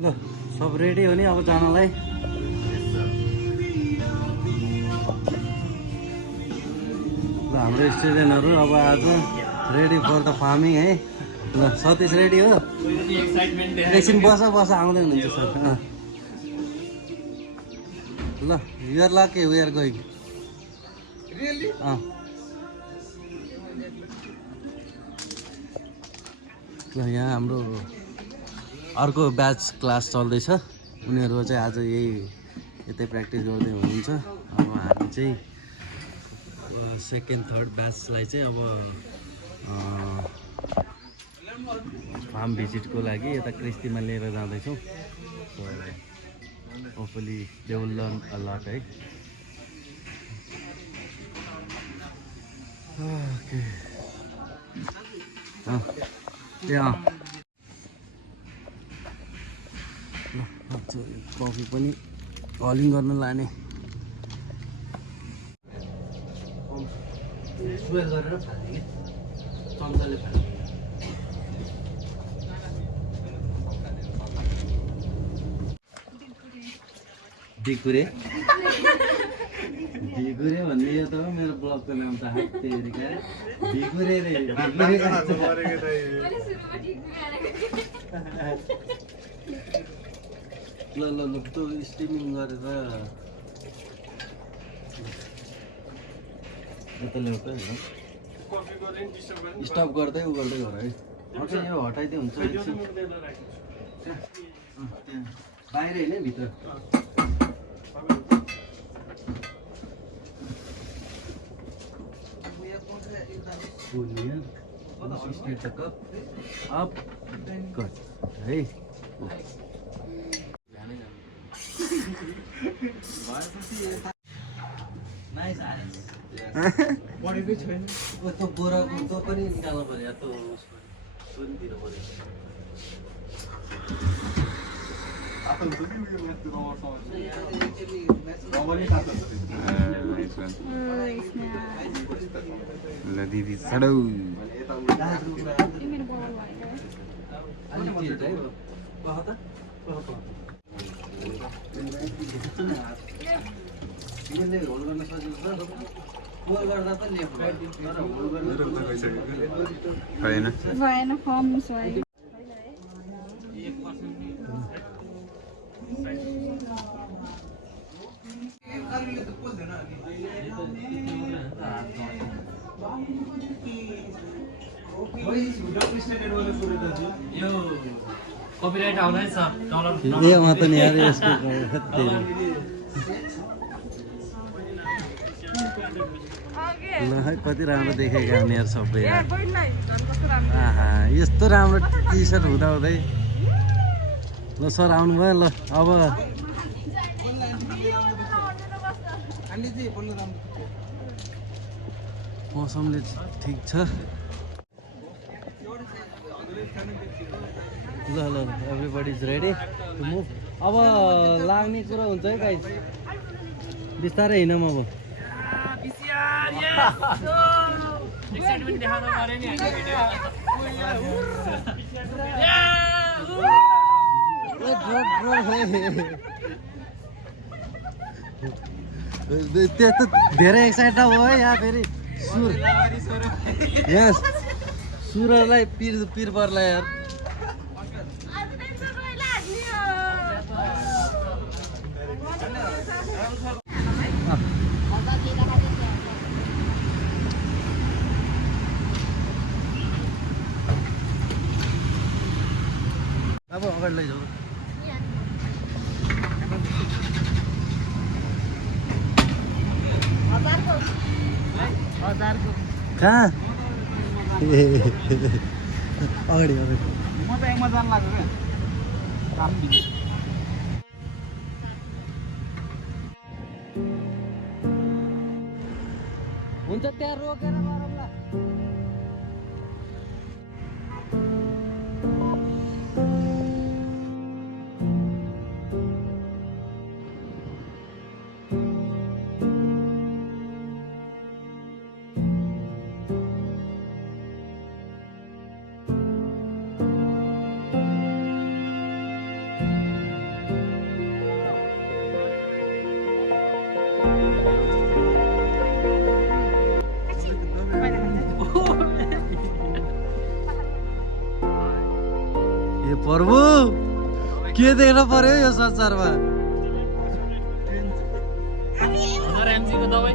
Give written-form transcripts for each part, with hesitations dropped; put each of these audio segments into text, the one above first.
ल सब रेडी हो नि अब जानलाई ल हाम्रो स्टुडेन्टहरू अब आज रेडी फर द फार्मिङ है ल सतीश रेडी हो एकछिन बस आउँदै हुनुहुन्छ सर ल you are lucky we are going ल यहाँ हाम्रो अर्को ब्याच क्लास चल्दैछ उनीहरू चाहिँ आज यतै प्र्याक्टिस गर्दै हुनुहुन्छ अब हामी चाहिँ सेकेन्ड थर्ड ब्याचलाई चाहिँ अब फार्म भिजिटको लागि यता क्रिस्तीमा लिएर जाँदैछौँ so hopefully they will learn a lot है ओके कफी पनि कलिङ गर्न लाने स्वेल गरेर फाल्ने कि चम्चाले फाल्ने डिकुरे भन्ने यो त हो मेरो ब्लगको नाम त हात्तेरिका डिकुरे रे ल त्यो स्टिमिङ गरेर यता ल्याउँछ होइन स्टप गर्दै उ गर्दै गर है अझै यो हटाइदियो हुन्छ एकछिन बाहिर होइन भित्र State the cup up, good. Hey. Nice eyes. What is it? वो तो बोरा तो पनि निकाल्नु पर्यो तो सुन दिनु पर्यो ल दिदी सडौ भएन फर्म यो कपिराइट आउँदैछ ए म त नि यार यसको ल है कति राम्रो देखेका हुने यार सबै आहा यस्तो राम्रो टी सर्ट हुँदाहुँदै ल सर आउनुभयो ल अब मौसमले ठिक छ ल everybody is ready to move अब लाग्ने कुरो हुन्छ है गाइस बिस्तारै हिँडौँ अब एक्साइटमेन्ट देखाउनु पर्यो नि त्यो त धेरै एक्साइट भयो है यहाँ फेरि सुर यस सुरलाई पिर पर्ला यार अब अगाडि लैजाऊ कहाँ अगाडि म त एकमा जान लाग्यो क्या काम हुन्छ त्यहाँ रोकेर गरौँला प्रभु के देख्न पर्यो यो संसारमा एमजीको दबाई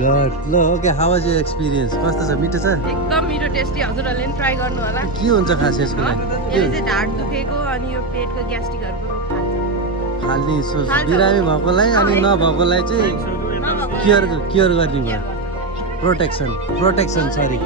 गड ल okay how was your experience कस्तो छ मिठो छ एकदम मिठो टेस्टी हजुरहरूले पनि ट्राई गर्नु होला के हुन्छ खास यसको लागि यसले चाहिँ ढाड दुखेको अनि यो पेटको ग्यास्ट्रिकहरूको रोग खाली बिरामी भएकोलाई अनि नभएकोलाई चाहिँ केयर गर्ने भयो प्रोटेक्सन सरी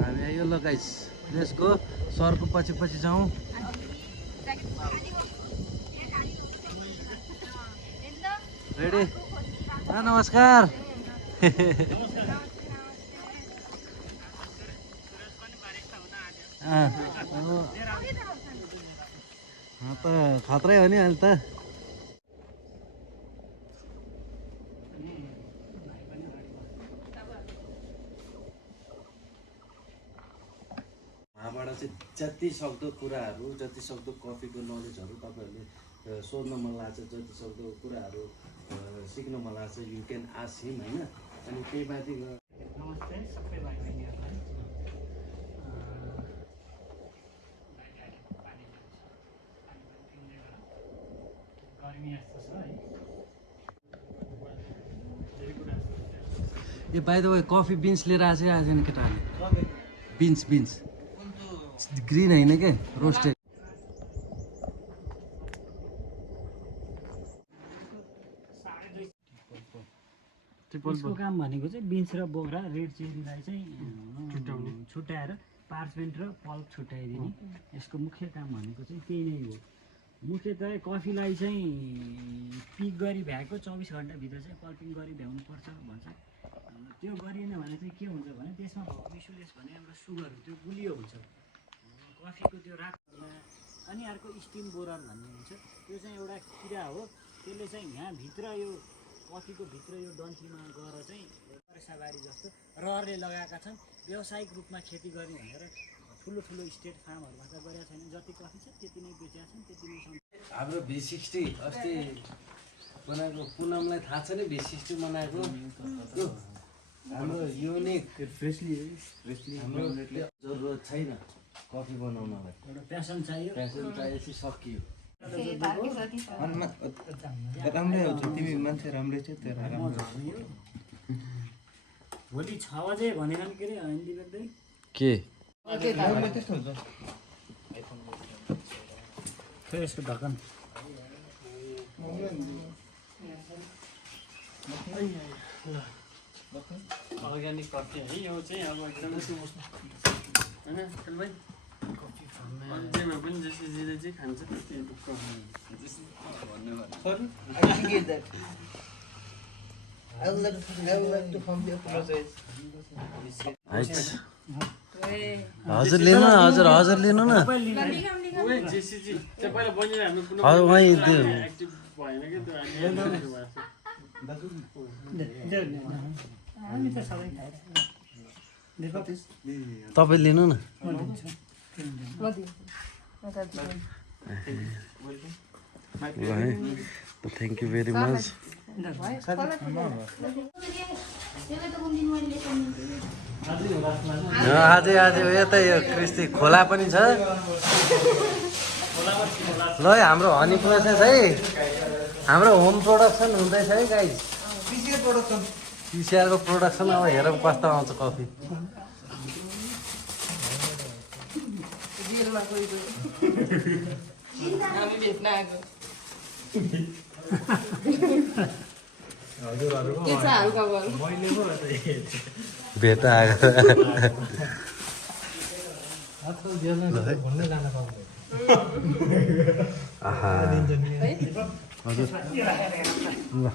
हामी आयो ल गाइस लेट्स गो सरको पछि पछि जाउँ रेडी नमस्कार त खतरै हो नि अहिले त उहाँबाट चाहिँ जति सक्दो कुराहरू जति सक्दो कफीको नलेजहरू तपाईँहरूले सोध्न मन लाग्छ जति सक्दो कुराहरू सिक्न मन लाग्छ यु क्यान आस्क हिम होइन अनि त्यही माथि नमस्ते सबै भाइ बहिनीहरूलाई गर्मी यस्तो छ है ए by the way coffee beans लिएर आएको चाहिँ आएन केटाहरूले बिन्स ग्रिन होइन क्या रोस्टेड यसको काम भनेको चाहिँ बिन्स र बोक्रा रेड चेरीलाई चाहिँ छुट्याएर पार्चमेन्ट र पल्प छुट्याइदिने यसको मुख्य काम भनेको चाहिँ त्यही नै हो मुख्यतः कफीलाई चाहिँ पिक गरी भ्याएको 24 घन्टाभित्र चाहिँ पल्पिङ गरी भ्याउनुपर्छ भन्छ त्यो गरिएन भने चाहिँ के हुन्छ भने त्यसमा भएको मिसुलेस भने हाम्रो सुगर त्यो गुलियो हुन्छ कफीको त्यो रातमा अनि अर्को स्टिम बोरर भन्ने हुन्छ त्यो चाहिँ एउटा किरा हो त्यसले चाहिँ यहाँभित्र यो कफीको भित्र यो डन्ठीमा गएर चाहिँ वर्षाबारी जस्तो रहरले लगाएका छन् व्यावसायिक रूपमा खेती गर्ने भनेर ठुलो स्टेट फार्महरूमा त गरेका छैन जति कफी छ त्यति नै बेचेका छन् त्यति नै हाम्रो V60 अस्ति बनाएको पुनमलाई थाहा छ नि V60 बनाएको हाम्रो युनिक फ्रेसली हाम्रो जरुरत छैन कफी बनाउनलाई एउटा प्यासन चाहियो चाहिएपछि सकियो राम्रै हुन्छ तिमी मान्छे राम्रै छ तर भोलि 6 बजे भनेन के रे हिन्दी बेच्दै के त्यस्तो हुन्छ फेरि यसको ढक्कन अर्ग्यानिक कफी है यो चाहिँ अब एकदमै होइन भाइ जेमा पनि जसले जे खान्छ त्यही ढुक्क हजुर लिनु न हजुर लिनु न जेसीजी त्यो पहिला बनिएर हामी कुनै वहीँ त्यो एक्टिभ भएन कि त्यो हामी त सबै खाएर तपाईँ लिनु न थ्याङ्क यू भेरी मच आज यतै यो क्रिस्ती खोला पनि छ ल हाम्रो हनी प्रोसेस है हाम्रो होम प्रोडक्सन हुँदैछ है गाइज पिसिआरको प्रोडक्सन अब हेरौँ कस्तो आउँछ कफी जेलमा गएको हामी भेट्न आएको के छ हालखबर भेट आएको आहा हजुर ल